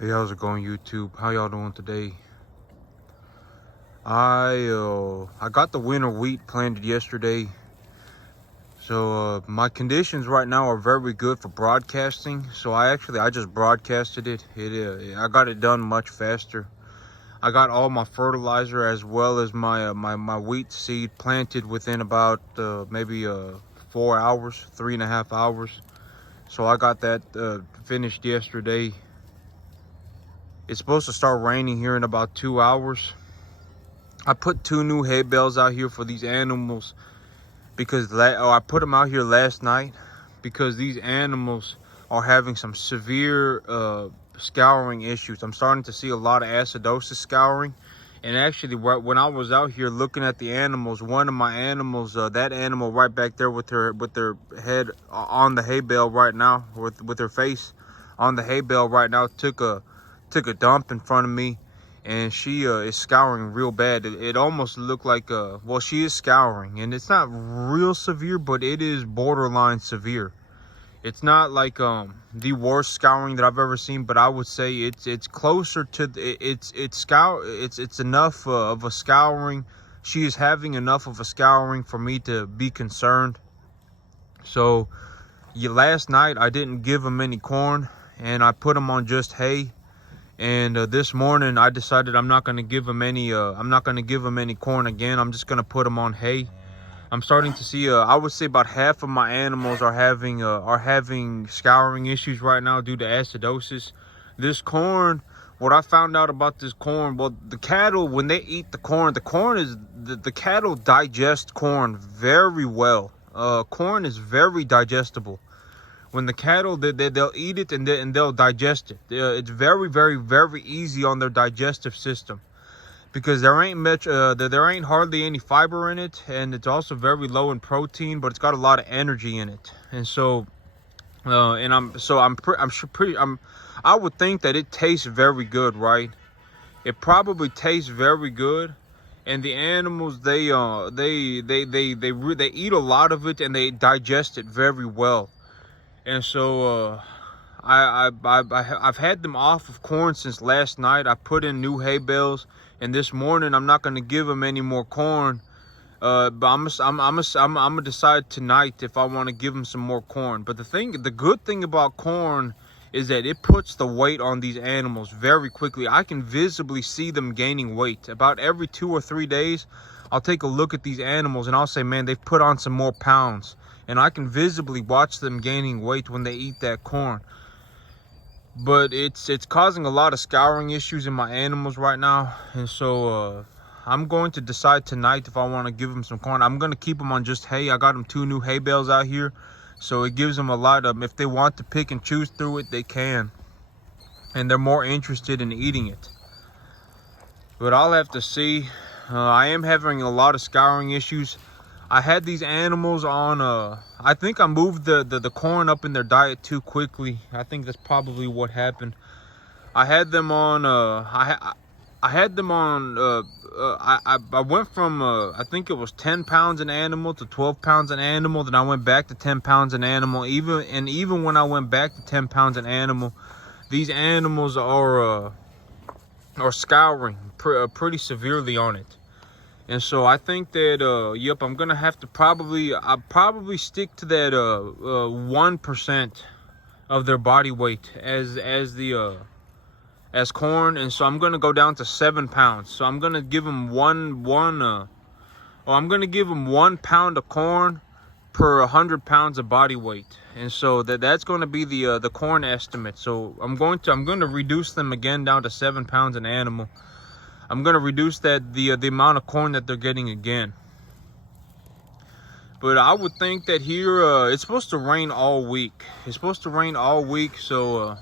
Hey, how's it going, YouTube? How y'all doing today? I got the winter wheat planted yesterday, so my conditions right now are very good for broadcasting. So I just broadcasted it. I got it done much faster. I got all my fertilizer as well as my wheat seed planted within about maybe 4 hours, 3.5 hours. So I got that finished yesterday. It's supposed to start raining here in about 2 hours. I put 2 new hay bales out here for these animals because I put them out here last night because these animals are having some severe scouring issues. I'm starting to see a lot of acidosis scouring. And actually, when I was out here looking at the animals, one of my animals, that animal right back there with their head on the hay bale right now, with her face on the hay bale right now, took a dump in front of me, and she is scouring real bad. It almost looked like well, she is scouring, and it's not real severe, but it is borderline severe. It's not like the worst scouring that I've ever seen, but I would say it's closer to it's enough of a scouring. She is having enough of a scouring for me to be concerned. So last night I didn't give them any corn, and I put them on just hay. And this morning I decided I'm not going to give them any corn again. I'm just going to put them on hay. I'm starting to see I would say about half of my animals are having scouring issues right now due to acidosis. This corn, what I found out about this corn, well, the cattle, when they eat the corn is the cattle digest corn very well. Corn is very digestible. When the cattle, they'll eat it and they'll digest it. It's very, very, very easy on their digestive system because there ain't hardly any fiber in it, and it's also very low in protein, but it's got a lot of energy in it. And so, I would think that it tastes very good, right? It probably tastes very good. And the animals, they eat a lot of it and they digest it very well. And so I've had them off of corn since last night. I put in new hay bales, and this morning I'm not going to give them any more corn. But I'm gonna decide tonight if I want to give them some more corn. But the good thing about corn is that it puts the weight on these animals very quickly. I can visibly see them gaining weight. About every 2 or 3 days, I'll take a look at these animals and I'll say, man, they've put on some more pounds. And I can visibly watch them gaining weight when they eat that corn. But it's causing a lot of scouring issues in my animals right now. And so I'm going to decide tonight if I want to give them some corn. I'm going to keep them on just hay. I got them 2 new hay bales out here. So it gives them a lot of, if they want to pick and choose through it, they can. And they're more interested in eating it. But I'll have to see. I am having a lot of scouring issues. I had these animals on, I think I moved the corn up in their diet too quickly. I think that's probably what happened. I had them on, I had them on, I went from, I think it was 10 pounds an animal to 12 pounds an animal. Then I went back to 10 pounds an animal. Even when I went back to 10 pounds an animal, these animals are scouring pretty severely on it. And so I think that, yep, I'm going to have to I'll probably stick to that 1% of their body weight as corn. And so I'm going to go down to 7 pounds. So I'm going to give them I'm going to give them 1 pound of corn per 100 pounds of body weight. And so that's going to be the corn estimate. So I'm going to reduce them again down to 7 pounds an animal. I'm going to reduce the amount of corn that they're getting again. But I would think that here, it's supposed to rain all week. It's supposed to rain all week. So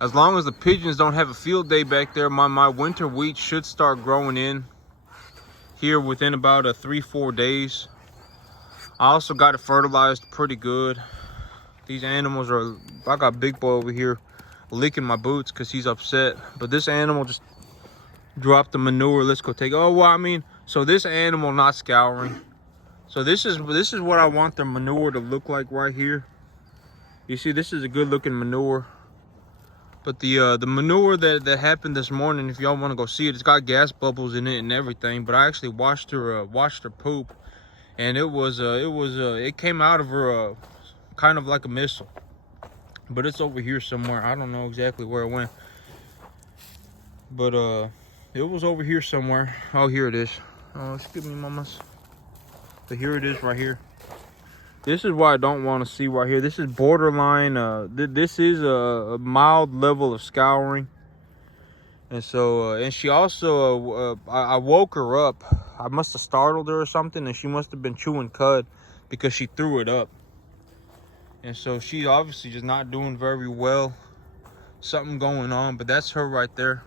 as long as the pigeons don't have a field day back there, my winter wheat should start growing in here within about 3-4 days. I also got it fertilized pretty good. These animals I got Big Boy over here licking my boots because he's upset. But this animal just drop the manure. Let's go take. Oh, well, I mean, so this animal not scouring. So this is what I want the manure to look like right here. You see, this is a good looking manure. But the manure that happened this morning, if y'all want to go see it, it's got gas bubbles in it and everything. But I actually watched her poop, and it came out of her kind of like a missile. But it's over here somewhere. I don't know exactly where it went, but it was over here somewhere. Oh, here it is. Oh, excuse me, mamas. But here it is right here. This is what I don't want to see right here. This is borderline. This is a mild level of scouring. And so, and she also, I woke her up. I must have startled her or something, and she must have been chewing cud because she threw it up. And so she's obviously just not doing very well. Something going on, but that's her right there.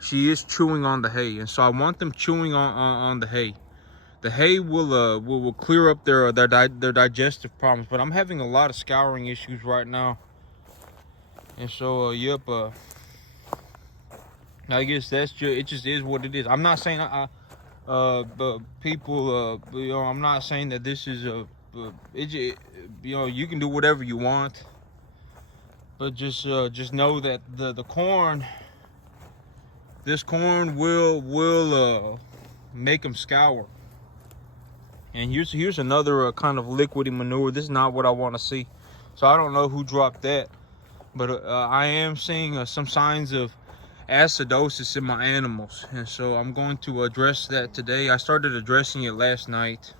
She is chewing on the hay, and so I want them chewing on the hay. The hay will clear up their digestive problems. But I'm having a lot of scouring issues right now, and so yep. I guess that's just, it just is what it is. I'm not saying but people, I'm not saying that this is you can do whatever you want, but just know that the corn, this corn will make them scour. And here's another kind of liquidy manure. This is not what I want to see, so I don't know who dropped that, but I am seeing some signs of acidosis in my animals, and so I'm going to address that today. I started addressing it last night,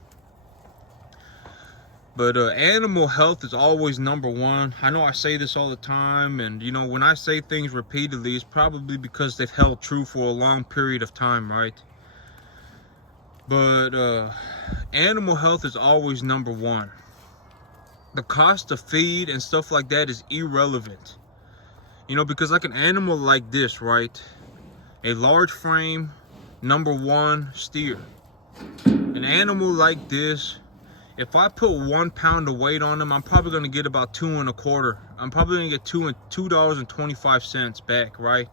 but animal health is always number one. I know I say this all the time, and when I say things repeatedly, it's probably because they've held true for a long period of time, right? But animal health is always number one. The cost of feed and stuff like that is irrelevant. Because like an animal like this, right? A large frame, number one steer. An animal like this, if I put 1 pound of weight on them, I'm probably gonna get about 2 1/4. I'm probably gonna get $2.25 back, right?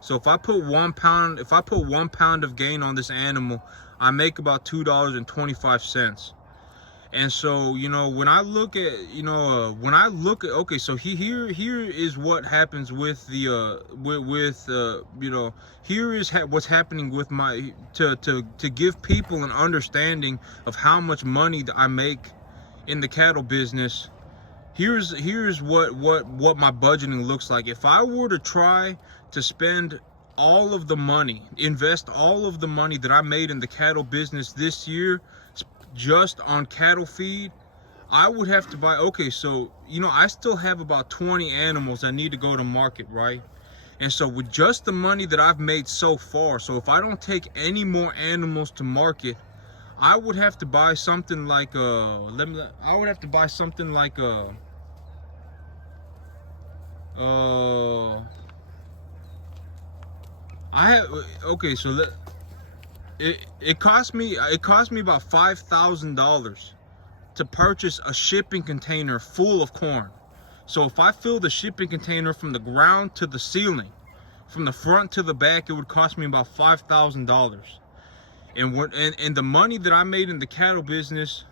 So if I put 1 pound, if I put 1 pound of gain on this animal, I make about $2.25. And so, when I look at, okay, so here is what happens with the, here is what's happening with my, to give people an understanding of how much money that I make in the cattle business. Here's what my budgeting looks like. If I were to try to spend all of the money, invest all of the money that I made in the cattle business this year just on cattle feed, I would have to buy, okay, so I still have about 20 animals that need to go to market, right? And so with just the money that I've made so far, so if I don't take any more animals to market, I would have to buy something like it cost me about $5,000 to purchase a shipping container full of corn. So if I fill the shipping container from the ground to the ceiling, from the front to the back, it would cost me about $5,000. And the money that I made in the cattle business,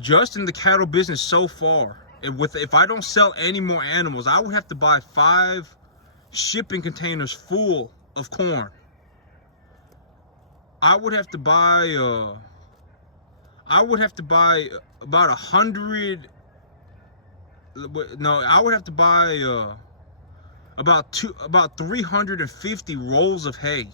just in the cattle business so far, if I don't sell any more animals, I would have to buy 5 shipping containers full of corn. I would have to buy about 100. No, I would have to buy about 350 rolls of hay.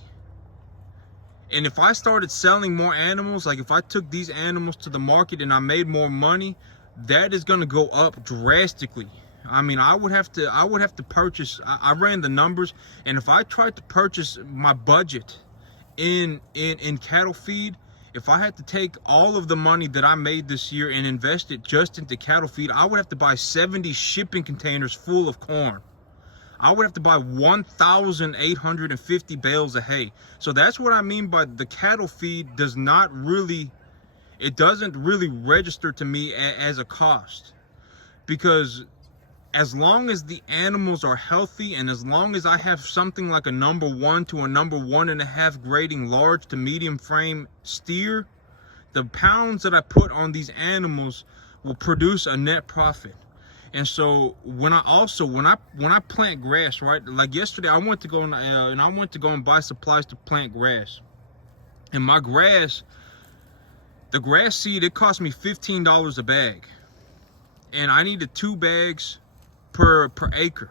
And if I started selling more animals, like if I took these animals to the market and I made more money, that is going to go up drastically. I mean, I would have to purchase, I ran the numbers, and if I tried to purchase my budget in cattle feed, if I had to take all of the money that I made this year and invest it just into cattle feed, I would have to buy 70 shipping containers full of corn. I would have to buy 1,850 bales of hay. So that's what I mean by the cattle feed doesn't really register to me as a cost. Because as long as the animals are healthy, and as long as I have something like a number 1 to a number 1.5 grading large to medium frame steer, the pounds that I put on these animals will produce a net profit. And so when I plant grass, right? Like yesterday, I went to go and buy supplies to plant grass. And my grass, the grass seed, it cost me $15 a bag, and I needed 2 bags per acre.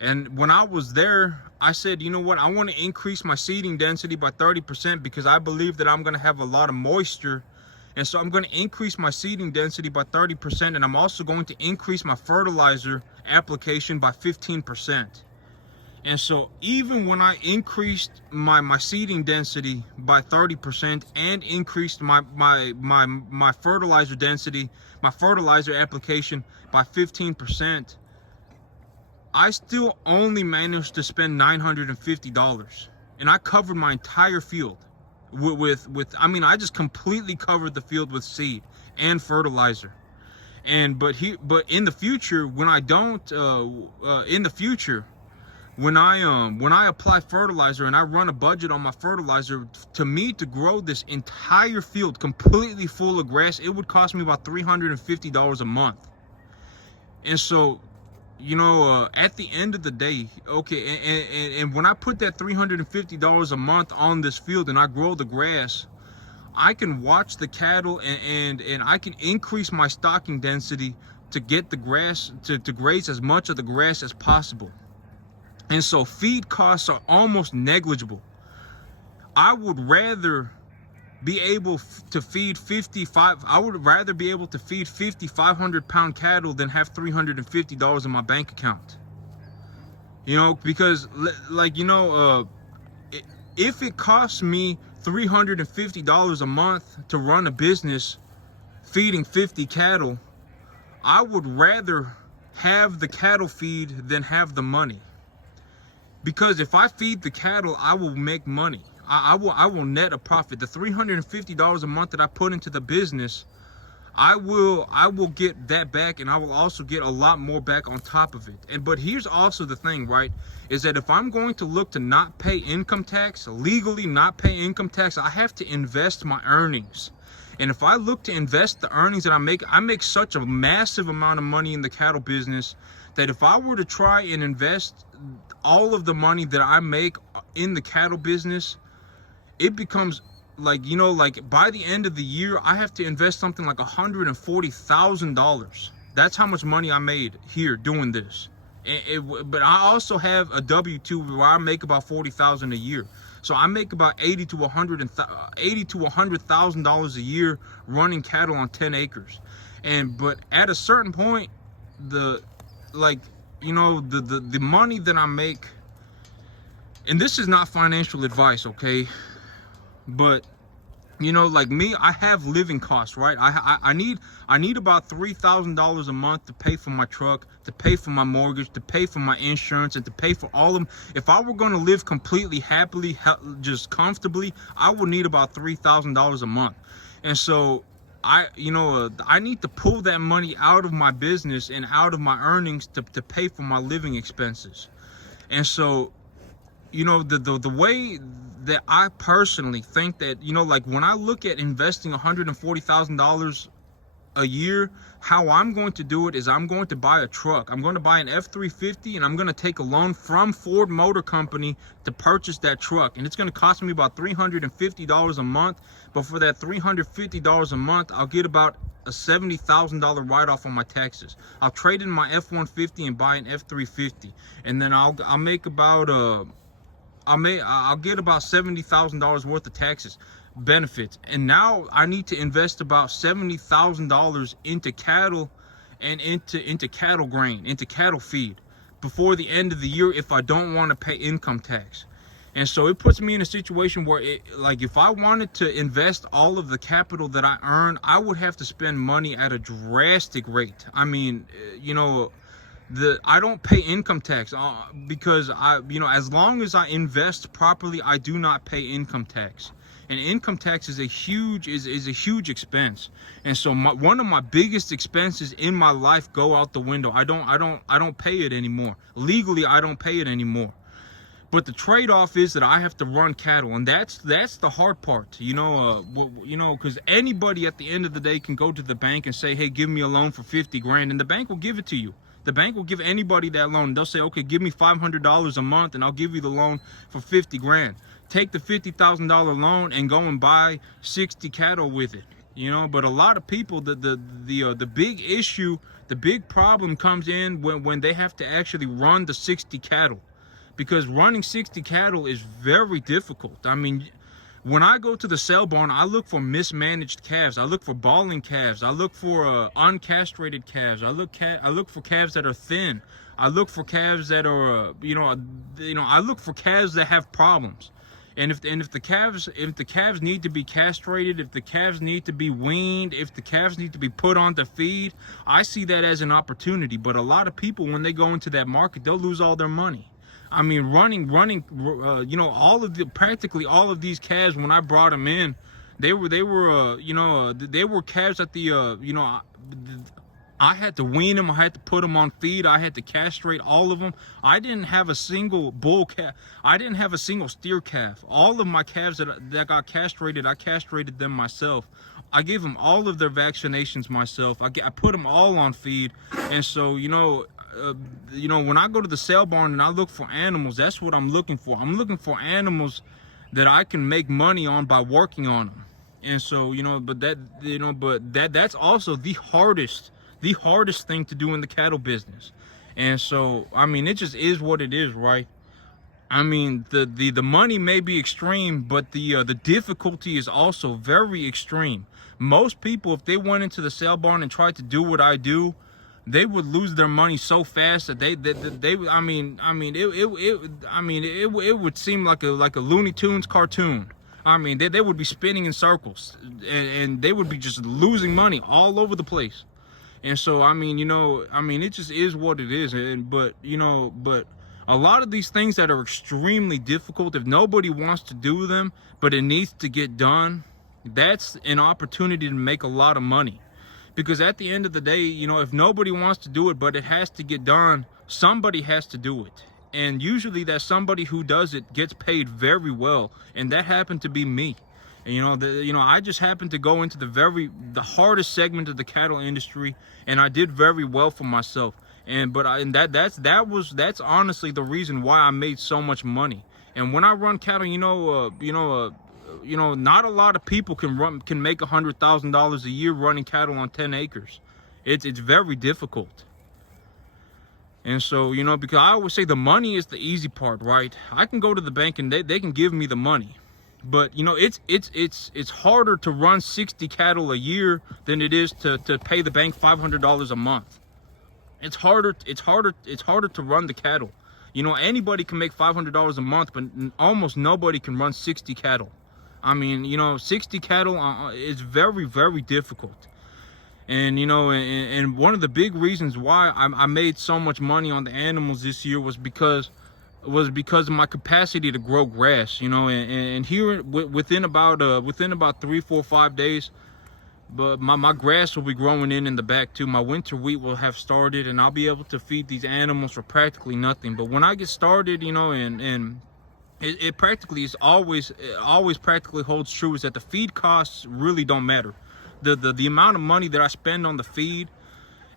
And when I was there, I said, you know what? I want to increase my seeding density by 30% because I believe that I'm going to have a lot of moisture. And so I'm going to increase my seeding density by 30%, and I'm also going to increase my fertilizer application by 15%. And so even when I increased my seeding density by 30% and increased my fertilizer density, my fertilizer application by 15%, I still only managed to spend $950, and I covered my entire field with I mean, I just completely covered the field with seed and fertilizer. And but in the future, when I don't in the future, when I apply fertilizer and I run a budget on my fertilizer, to me to grow this entire field completely full of grass, it would cost me about $350 a month. And so, you know, at the end of the day, okay, and when I put that $350 a month on this field and I grow the grass, I can watch the cattle and I can increase my stocking density to get the grass to graze as much of the grass as possible. And so feed costs are almost negligible. I would rather be able to feed 500-pound cattle than have $350 in my bank account. You know, because like, you know, if it costs me $350 a month to run a business feeding 50 cattle, I would rather have the cattle feed than have the money. Because if I feed the cattle, I will make money. I will net a profit. The $350 a month that I put into the business, I will get that back, and I will also get a lot more back on top of it. But here's also the thing, right? Is that if I'm going to look to not pay income tax, legally not pay income tax, I have to invest my earnings. And if I look to invest the earnings that I make such a massive amount of money in the cattle business that if I were to try and invest all of the money that I make in the cattle business, it becomes like, you know, like by the end of the year, I have to invest something like $140,000. That's how much money I made here doing this. But I also have a W-2 where I make about $40,000 a year. So I make about $80,000 to $100,000 a year running cattle on 10 acres. But at a certain point, the money that I make, and this is not financial advice, okay? But, you know, like me, I have living costs, right? I need about $3,000 a month to pay for my truck, to pay for my mortgage, to pay for my insurance, and to pay for all of them. If I were going to live completely happily, just comfortably, I would need about $3,000 a month. And so I need to pull that money out of my business and out of my earnings to pay for my living expenses. And so, you know, the way that I personally think that, you know, like when I look at investing $140,000 a year, how I'm going to do it is I'm going to buy a truck. I'm going to buy an F-350, and I'm going to take a loan from Ford Motor Company to purchase that truck. And it's going to cost me about $350 a month. But for that $350 a month, I'll get about a $70,000 write-off on my taxes. I'll trade in my F-150 and buy an F-350, and then I'll make about I'll get about $70,000 worth of taxes benefits. And now I need to invest about $70,000 into cattle and into cattle grain, into cattle feed before the end of the year if I don't want to pay income tax. And so it puts me in a situation where, like, if I wanted to invest all of the capital that I earn, I would have to spend money at a drastic rate. I mean, you know, I don't pay income tax because as long as I invest properly, I do not pay income tax. And income tax is a huge expense. And so one of my biggest expenses in my life go out the window. I don't pay it anymore. Legally, I don't pay it anymore. But the trade-off is that I have to run cattle, and that's the hard part, because anybody at the end of the day can go to the bank and say, hey, give me a loan for 50 grand, and the bank will give it to you. The bank will give anybody that loan. They'll say, okay, give me $500 a month, and I'll give you the loan for 50 grand. Take the $50,000 loan and go and buy 60 cattle with it. But a lot of people, the big issue, the big problem comes in when they have to actually run the 60 cattle. Because running 60 cattle is very difficult. I mean, when I go to the sale barn, I look for mismanaged calves. I look for balling calves. I look for uncastrated calves. I look for calves that are thin. I look for calves that are, I look for calves that have problems. And if the calves need to be castrated, if the calves need to be weaned, if the calves need to be put on to feed, I see that as an opportunity. But a lot of people, when they go into that market, they'll lose all their money. I mean, practically all of these calves, when I brought them in, they were calves that I had to wean them. I had to put them on feed. I had to castrate all of them. I didn't have a single bull calf. I didn't have a single steer calf. All of my calves that got castrated, I castrated them myself. I gave them all of their vaccinations myself. I put them all on feed. And so, when I go to the sale barn and I look for animals, that's what I'm looking for. I'm looking for animals that I can make money on by working on them. And so, that's also the hardest thing to do in the cattle business. And so, I mean, it just is what it is, right? I mean, the money may be extreme, but the difficulty is also very extreme. Most people, if they went into the sale barn and tried to do what I do, they would lose their money so fast that it would seem like a Looney Tunes cartoon. I mean, they would be spinning in circles, and they would be just losing money all over the place. And so, it just is what it is. But a lot of these things that are extremely difficult, if nobody wants to do them, but it needs to get done, that's an opportunity to make a lot of money. Because at the end of the day, if nobody wants to do it, but it has to get done, somebody has to do it. And usually that somebody who does it gets paid very well. And that happened to be me. And, I just happened to go into the hardest segment of the cattle industry, and I did very well for myself. That's honestly the reason why I made so much money. And when I run cattle, not a lot of people can make $100,000 a year running cattle on 10 acres. It's very difficult. And so, because I always say the money is the easy part, right? I can go to the bank and they can give me the money. But it's harder to run 60 cattle a year than it is to pay the bank $500 a month. It's harder to run the cattle. Anybody can make $500 a month, but almost nobody can run 60 cattle. I mean, 60 cattle is very, very difficult. And, and one of the big reasons why I made so much money on the animals this year was because of my capacity to grow grass, and here within about 3, 4, 5 days, but my grass will be growing in the back too. My winter wheat will have started, and I'll be able to feed these animals for practically nothing. But when I get started, and it practically is always practically holds true, is that the feed costs really don't matter. The amount of money that I spend on the feed,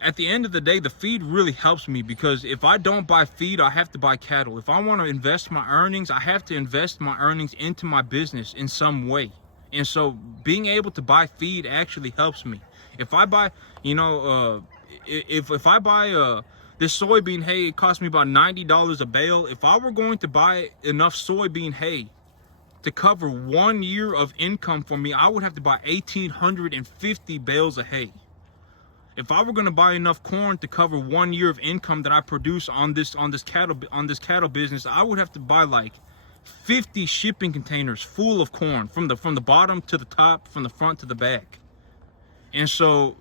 at the end of the day, the feed really helps me, because if I don't buy feed, I have to buy cattle. If I want to invest my earnings, I have to invest my earnings into my business in some way. And so being able to buy feed actually helps me. If I buy, if I buy this soybean hay, it costs me about $90 a bale. If I were going to buy enough soybean hay to cover 1 year of income for me, I would have to buy 1,850 bales of hay. If I were going to buy enough corn to cover 1 year of income that I produce on this cattle business, I would have to buy like 50 shipping containers full of corn from the bottom to the top, from the front to the back. And so,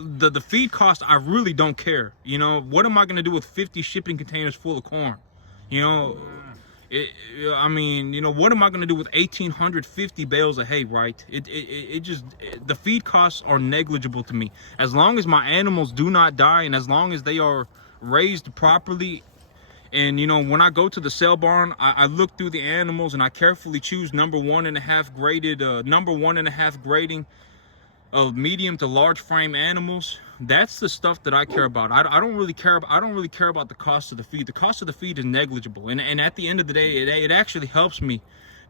the feed cost, I really don't care. What am I going to do with 50 shipping containers full of corn? What am I going to do with 1,850 bales of hay, right? The feed costs are negligible to me. As long as my animals do not die, and as long as they are raised properly, And you know, when I go to the sale barn, I look through the animals and I carefully choose number 1.5 graded, number 1.5 grading of medium to large frame animals. That's the stuff that I care about. I don't really care about the cost of the feed. The cost of the feed is negligible, and at the end of the day, it actually helps me,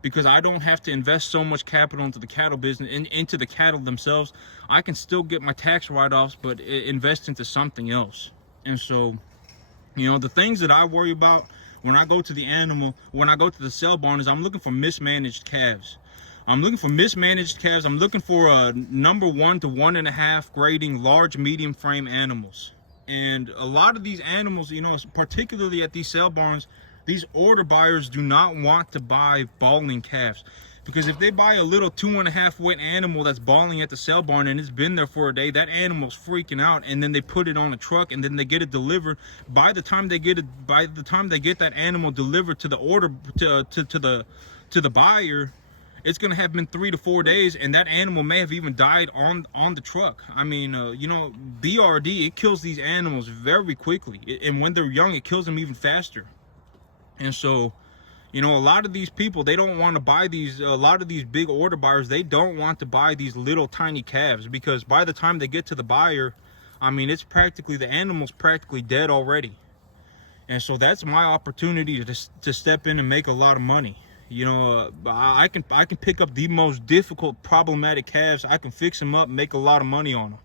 because I don't have to invest so much capital into the cattle business, into the cattle themselves. I can still get my tax write-offs, but invest into something else. And so, you know, the things that I worry about when I go to the sale barn, is I'm looking for mismanaged calves. I'm looking for mismanaged calves. I'm looking for number 1 to 1.5 grading large medium frame animals. And a lot of these animals, you know, particularly at these sale barns, these order buyers do not want to buy balling calves, because if they buy a little 2.5 weight animal that's balling at the sale barn and it's been there for a day, that animal's freaking out, and then they put it on a truck and then they get it delivered. By the time they get that animal delivered to the order to the buyer, it's gonna have been 3 to 4 days, and that animal may have even died on the truck. I mean, you know, BRD, it kills these animals very quickly, and when they're young, it kills them even faster. And so, you know, a lot of these people, they don't want to buy these, a lot of these big order buyers, they don't want to buy these little tiny calves, because by the time they get to the buyer, I mean, it's practically, the animal's practically dead already. And so that's my opportunity to step in and make a lot of money. You know, I can pick up the most difficult, problematic calves. I can fix them up, make a lot of money on them.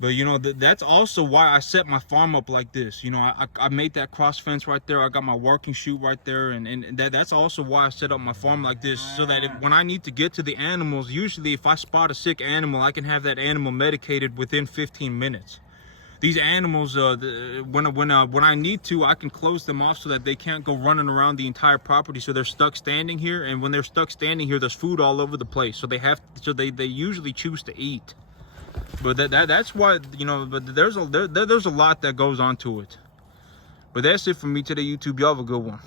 But you know, that's also why I set my farm up like this. You know, I made that cross fence right there. I got my working chute right there, and that's also why I set up my farm like this, so that when I need to get to the animals, usually if I spot a sick animal, I can have that animal medicated within 15 minutes. These animals, when I need to, I can close them off so that they can't go running around the entire property. So they're stuck standing here, and when they're stuck standing here, there's food all over the place. So they usually choose to eat. But that's why, you know. But there's a lot that goes on to it. But that's it for me today, YouTube. Y'all have a good one.